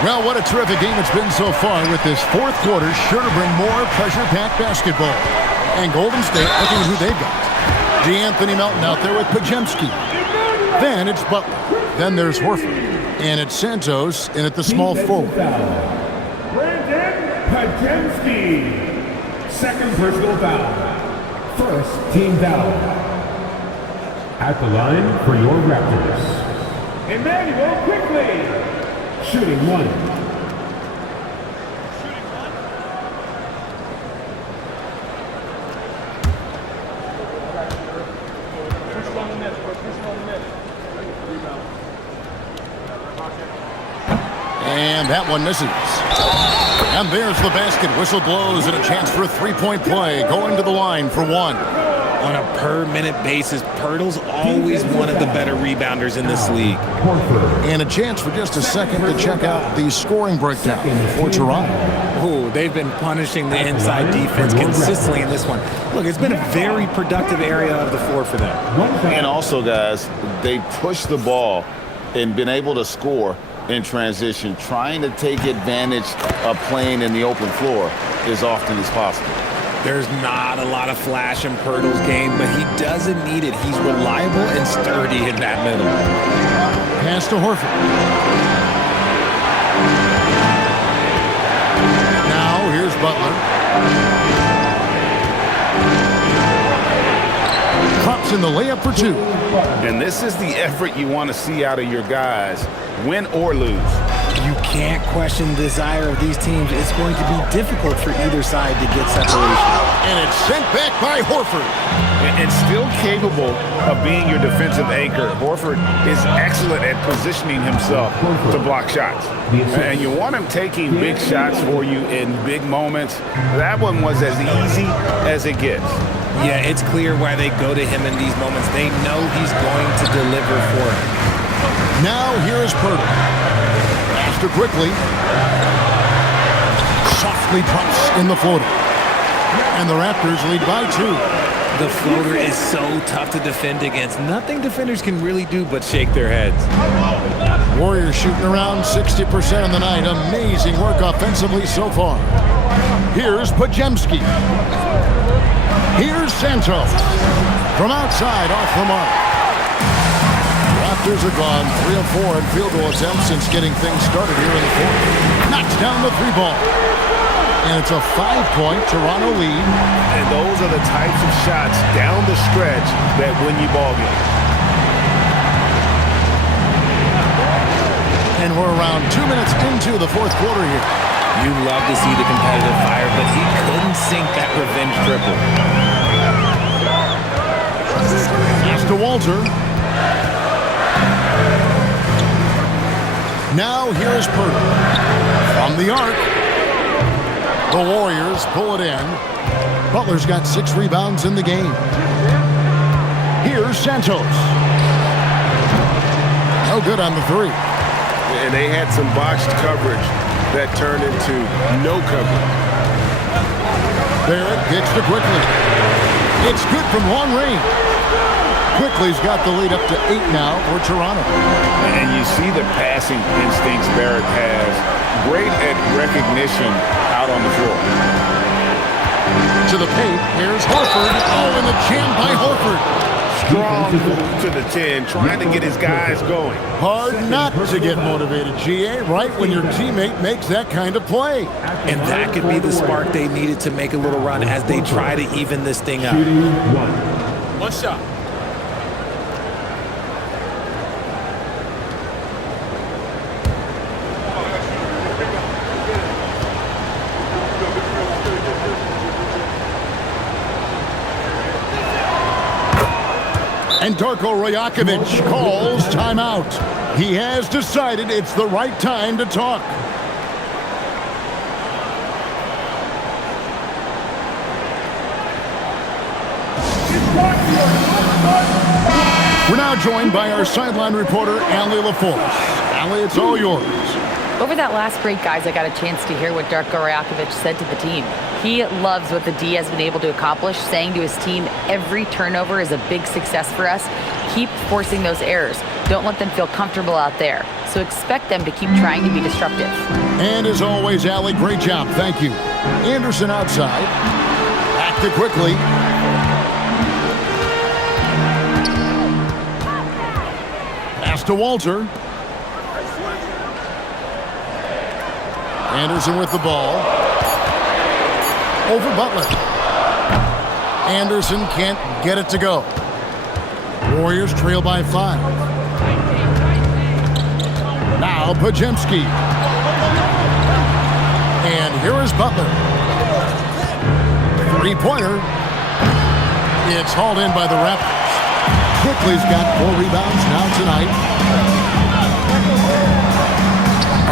Well, what a terrific game it's been so far, with this fourth quarter sure to bring more pressure-packed basketball. And Golden State looking at who they've got. Anthony Melton out there with Podziemski. Then it's Butler. Then there's Horford. And it's Santos in at the small forward. Brandon Podziemski. Second personal foul. First team foul. At the line for your Raptors, Emmanuel Quickly. Shooting 1. And that one misses. And there's the basket. Whistle blows and a chance for a three-point play. Going to the line for 1. On a per-minute basis, Pirtle's always one of the better rebounders in this league. And a chance for just a second to check out the scoring breakdown for Toronto. Oh, they've been punishing the inside defense consistently in this one. Look, it's been a very productive area of the floor for them. And also, guys, they pushed the ball and been able to score in transition, trying to take advantage of playing in the open floor as often as possible. There's not a lot of flash in Pirtle's game, but he doesn't need it. He's reliable and sturdy in that middle. Pass to Horford. Now here's Butler. Drops in the layup for 2. And this is the effort you want to see out of your guys, win or lose. You can't question the desire of these teams. It's going to be difficult for either side to get separation. And it's sent back by Horford. And still capable of being your defensive anchor. Horford is excellent at positioning himself to block shots. And you want him taking big shots for you in big moments. That one was as easy as it gets. Yeah, it's clear why they go to him in these moments. They know he's going to deliver for him. Now here's Pirtle. After quickly. Softly drops in the floater. And the Raptors lead by 2. The floater is so tough to defend against. Nothing defenders can really do but shake their heads. Warriors shooting around 60% on the night. Amazing work offensively so far. Here's Podziemski. Here's Santos. From outside, off the mark. Raptors have gone 3 of 4 in field goal attempts since getting things started here in the fourth. Knocks down the 3-ball. And it's a 5-point Toronto lead. And those are the types of shots down the stretch that win you ball games. And we're around 2 minutes into the fourth quarter here. You love to see the competitive fire, but he couldn't sink that revenge triple. Pass to Walter. Now here's Purtle. From the arc. The Warriors pull it in. Butler's got 6 rebounds in the game. Here's Santos. No good on the 3. And they had some botched coverage that turned into no coverage. Barrett gets to Quickly. It's good from long range. Quickly's got the lead up to 8 now for Toronto. And you see the passing instincts Barrett has. Great at recognition out on the floor. To the paint, here's Horford. Oh, and the jam by Horford. Strong move to the 10, trying to get his guys going. Hard not to get motivated, GA, right when your teammate makes that kind of play. And that could be the spark they needed to make a little run as they try to even this thing up. One shot. And Darko Rajakovic calls timeout. He has decided it's the right time to talk. We're now joined by our sideline reporter, Allie LaForce. Allie, it's all yours. Over that last break, guys, I got a chance to hear what Darko Rajakovic said to the team. He loves what the D has been able to accomplish, saying to his team, every turnover is a big success for us. Keep forcing those errors. Don't let them feel comfortable out there. So expect them to keep trying to be disruptive. And as always, Allie, great job. Thank you. Anderson outside. Back to Quickly. Pass to Walter. Anderson with the ball. Over Butler. Anderson can't get it to go. Warriors trail by 5. Now Pajemski. And here is Butler. 3-pointer. It's hauled in by the Raptors. Quickly's got 4 rebounds now tonight.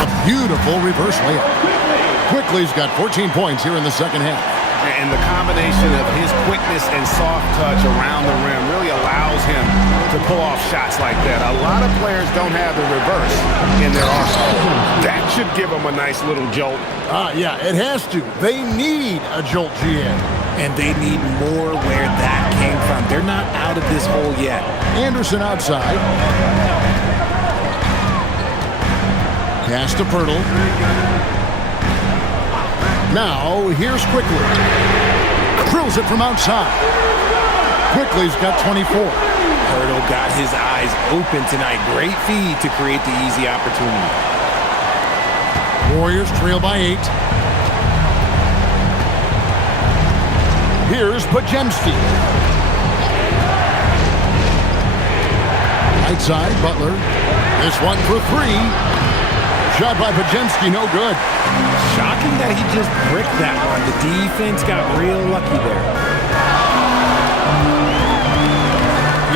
A beautiful reverse layup. Quickly's got 14 points here in the second half. And the combination of his quickness and soft touch around the rim really allows him to pull off shots like that. A lot of players don't have the reverse in their arsenal. That should give them a nice little jolt. Yeah, it has to. They need a jolt, GA. And they need more where that came from. They're not out of this hole yet. Anderson outside. Pass to Purtle. Now, here's Quickly. Drills it from outside. Quickly's got 24. Purtle got his eyes open tonight. Great feed to create the easy opportunity. Warriors trail by 8. Here's Pajemski. Right side, Butler. This one for 3. Shot by Pajemski, no good. Shocking that he just bricked that one. The defense got real lucky there.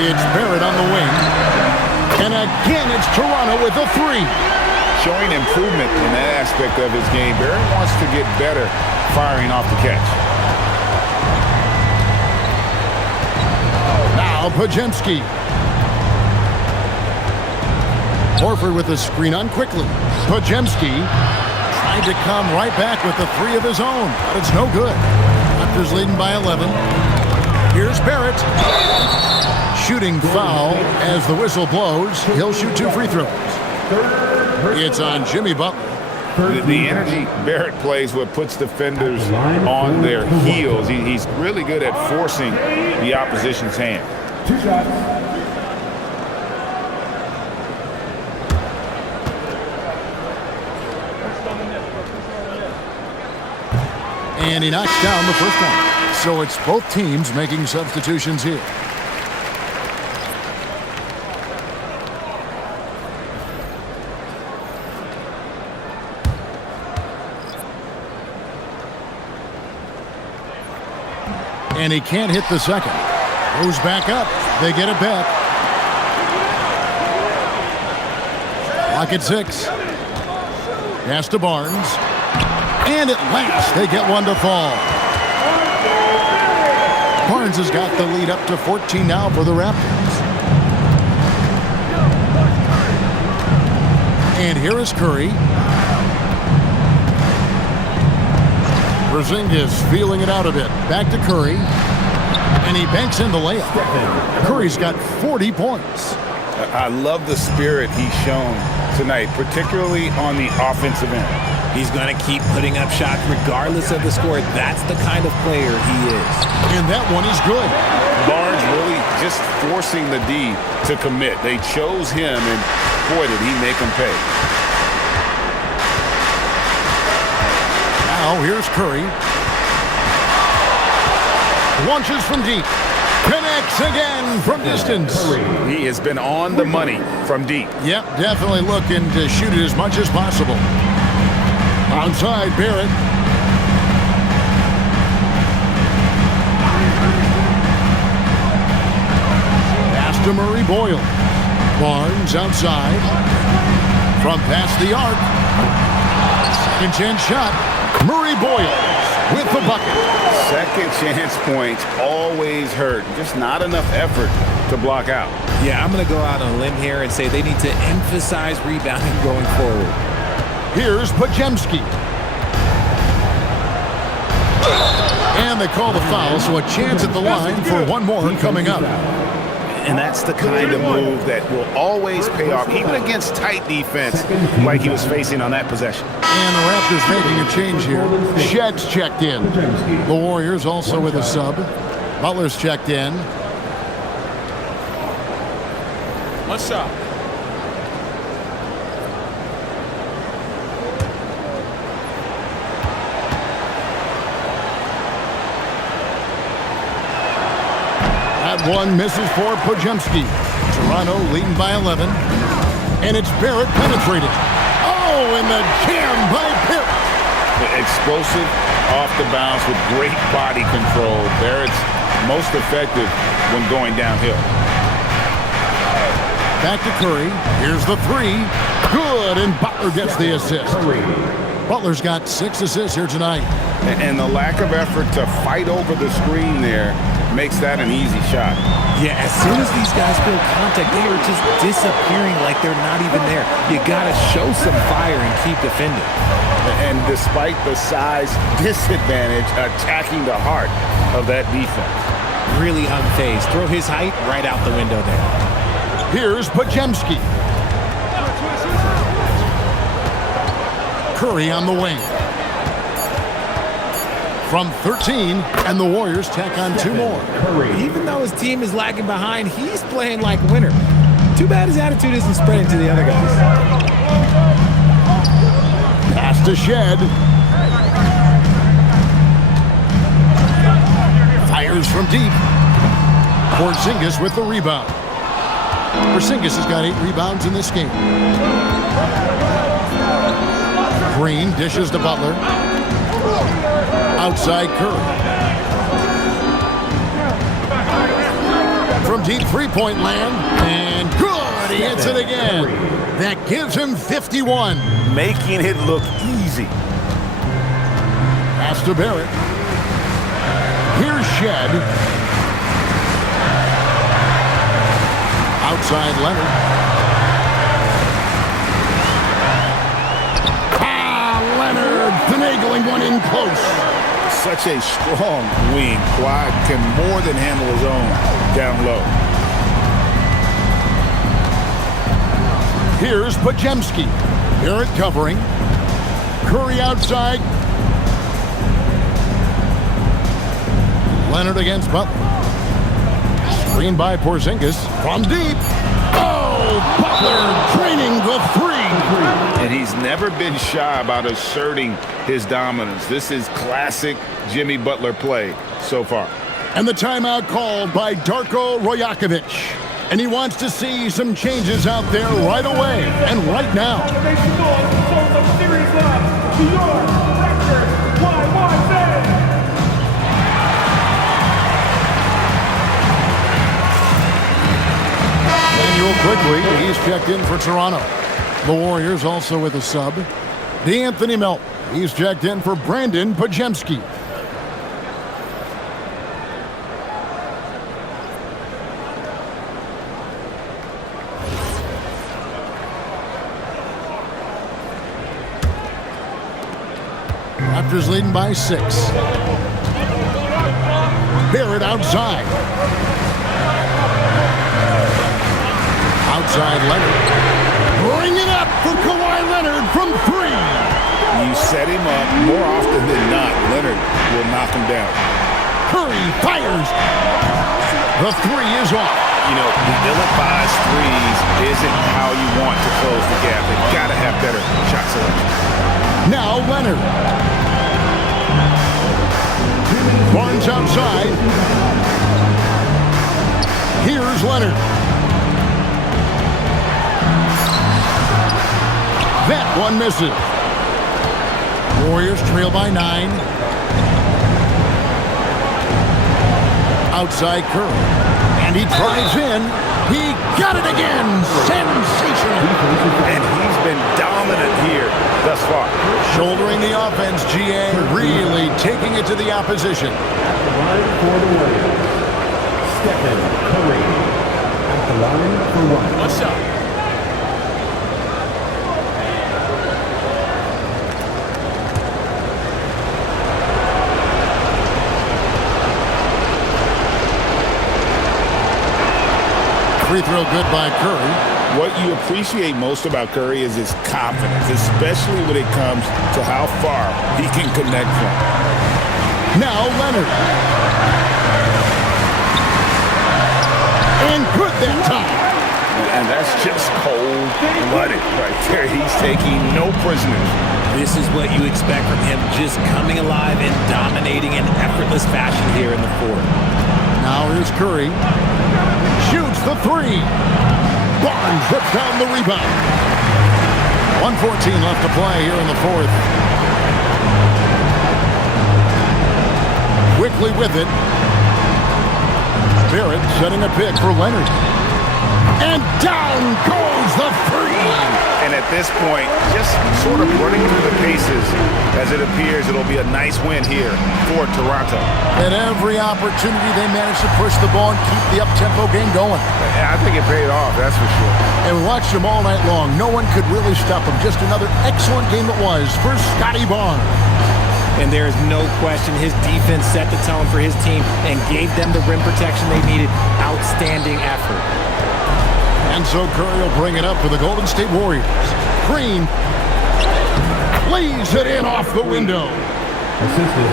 It's Barrett on the wing. And again, it's Toronto with a 3. Showing improvement in that aspect of his game. Barrett wants to get better firing off the catch. Now Pajemski. Horford with a screen on Quickly. Pajemski trying to come right back with a 3 of his own, but it's no good. Raptors leading by 11. Here's Barrett. Shooting foul as the whistle blows. He'll shoot 2 free throws. It's on Jimmy Butler. The energy Barrett plays what puts defenders on their heels. He's really good at forcing the opposition's hand. 2 shots. And he knocks down the first one. So it's both teams making substitutions here. And he can't hit the second. Goes back up. They get it back. Lock at 6. Pass to Barnes. And at last, they get one to fall. Barnes has got the lead up to 14 now for the Raptors. And here is Curry. Porzingis feeling it out a bit. Back to Curry. And he banks in the layup. Curry's got 40 points. I love the spirit he's shown tonight, particularly on the offensive end. He's going to keep putting up shots regardless of the score. That's the kind of player he is. And that one is good. Barnes really just forcing the D to commit. They chose him, and boy, did he make them pay. Now here's Curry. Launches from deep. Connects again from distance. He has been on the money from deep. Yep, definitely looking to shoot it as much as possible. Outside, Barrett. Pass to Murray Boyle. Barnes outside. From past the arc. Second chance shot. Murray Boyle with the bucket. Second chance points always hurt. Just not enough effort to block out. Yeah, I'm going to go out on a limb here and say they need to emphasize rebounding going forward. Here's Podziemski. And they call the foul, so a chance at the line for one more coming up. And that's the kind of move that will always pay off, even against tight defense like he was facing on that possession. And the Raptors making a change here. Shedd's checked in. The Warriors also with a sub. Butler's checked in. One shot. That one misses for Podziemski. Toronto leading by 11. And it's Barrett penetrating. Oh, and the jam by Pitt. Explosive off the bounce with great body control. Barrett's most effective when going downhill. Back to Curry. Here's the three. Good, and Butler gets the assist. Butler's got 6 assists here tonight. And the lack of effort to fight over the screen there makes that an easy shot. Yeah, as soon as these guys feel contact, they are just disappearing like they're not even there. You got to show some fire and keep defending. And despite the size disadvantage, attacking the heart of that defense. Really unfazed. Throw his height right out the window there. Here's Podziemski. Curry on the wing. From 13, and the Warriors tack on 2 more. Even though his team is lagging behind, he's playing like a winner. Too bad his attitude isn't spreading to the other guys. Pass to Shed. Fires from deep. Porzingis with the rebound. Porzingis has got 8 rebounds in this game. Green dishes to Butler. Outside Curry. From deep three-point land. And good! He hits it again. That gives him 51. Making it look easy. Pass to Barrett. Here's Shed. Outside Leonard. Leonard finagling one in close. Such a strong wing. Kawhi can more than handle his own down low. Here's Podziemski. Barrett covering. Curry outside. Leonard against Butler. Screen by Porzingis from deep. Oh, Butler draining the 3. And he's never been shy about asserting his dominance. This is classic Jimmy Butler play so far. And the timeout called by Darko Rajakovic. And he wants to see some changes out there right away and right now. real quickly. He's checked in for Toronto. The Warriors also with a sub. D'Anthony Melton. He's checked in for Brandon Pajemski. Raptors leading by 6. Barrett outside. Outside Leonard. Bring it up for Kawhi Leonard from 3. You set him up more often than not. Leonard will knock him down. Curry fires. The 3 is off. You know, the ill-advised threes isn't how you want to close the gap. They've got to have better shot selection. Now Leonard. Barnes outside. Here's Leonard. That one misses. Warriors trail by 9. Outside Curry. And he drives in. He got it again. Sensational. And he's been dominant here thus far. Shouldering the offense, GA really taking it to the opposition. At the line for the Warriors, Stephen Curry. At the line for 1. One shot. Free throw good by Curry. What you appreciate most about Curry is his confidence, especially when it comes to how far he can connect from. Now Leonard. And good that time. And that's just cold-blooded right there. He's taking no prisoners. This is what you expect from him, just coming alive and dominating in effortless fashion here in the fourth. Now here's Curry. Shoots the 3. Barnes rips down the rebound. 1:14 left to play here in the fourth. Quickly with it. Barrett setting a pick for Leonard. And down goes the 3. And at this point, just sort of running through the paces as it appears it'll be a nice win here for Toronto. At every opportunity, they managed to push the ball and keep the up-tempo game going. I think it paid off, that's for sure. And we watched them all night long. No one could really stop them. Just another excellent game it was for Scotty Barnes. And there is no question his defense set the tone for his team and gave them the rim protection they needed. Outstanding effort. And so Curry will bring it up for the Golden State Warriors. Green lays it in off the window. Assistant,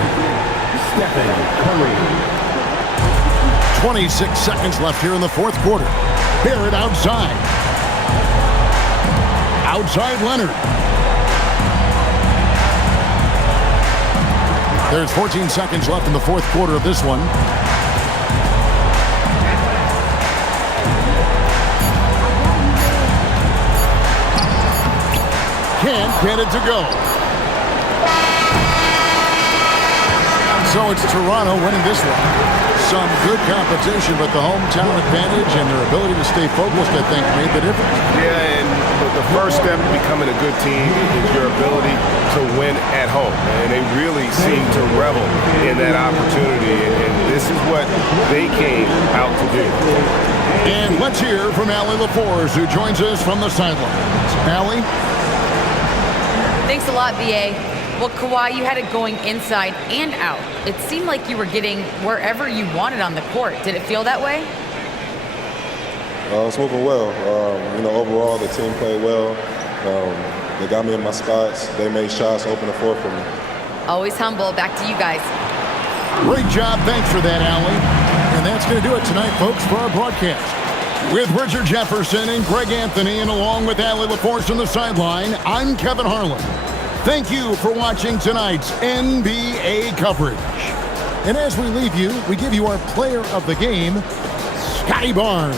Stephen Curry. 26 seconds left here in the fourth quarter. Barrett outside. Outside Leonard. There's 14 seconds left in the fourth quarter of this one. Can't get it to go. So it's Toronto winning this one. Some good competition, but the hometown advantage and their ability to stay focused, I think, made the difference. Yeah, and the first step to becoming a good team is your ability to win at home. And they really seem to revel in that opportunity, and this is what they came out to do. And let's hear from Allie LaForce, who joins us from the sidelines. Allie? Thanks a lot, BA. Well, Kawhi, you had it going inside and out. It seemed like you were getting wherever you wanted on the court. Did it feel that way? It's moving well. Overall, the team played well. They got me in my spots. They made shots, open the floor for me. Always humble. Back to you guys. Great job. Thanks for that, Allie. And that's going to do it tonight, folks, for our broadcast. With Richard Jefferson and Greg Anthony, and along with Allie LaForce on the sideline, I'm Kevin Harlan. Thank you for watching tonight's NBA coverage. And as we leave you, we give you our player of the game, Scotty Barnes.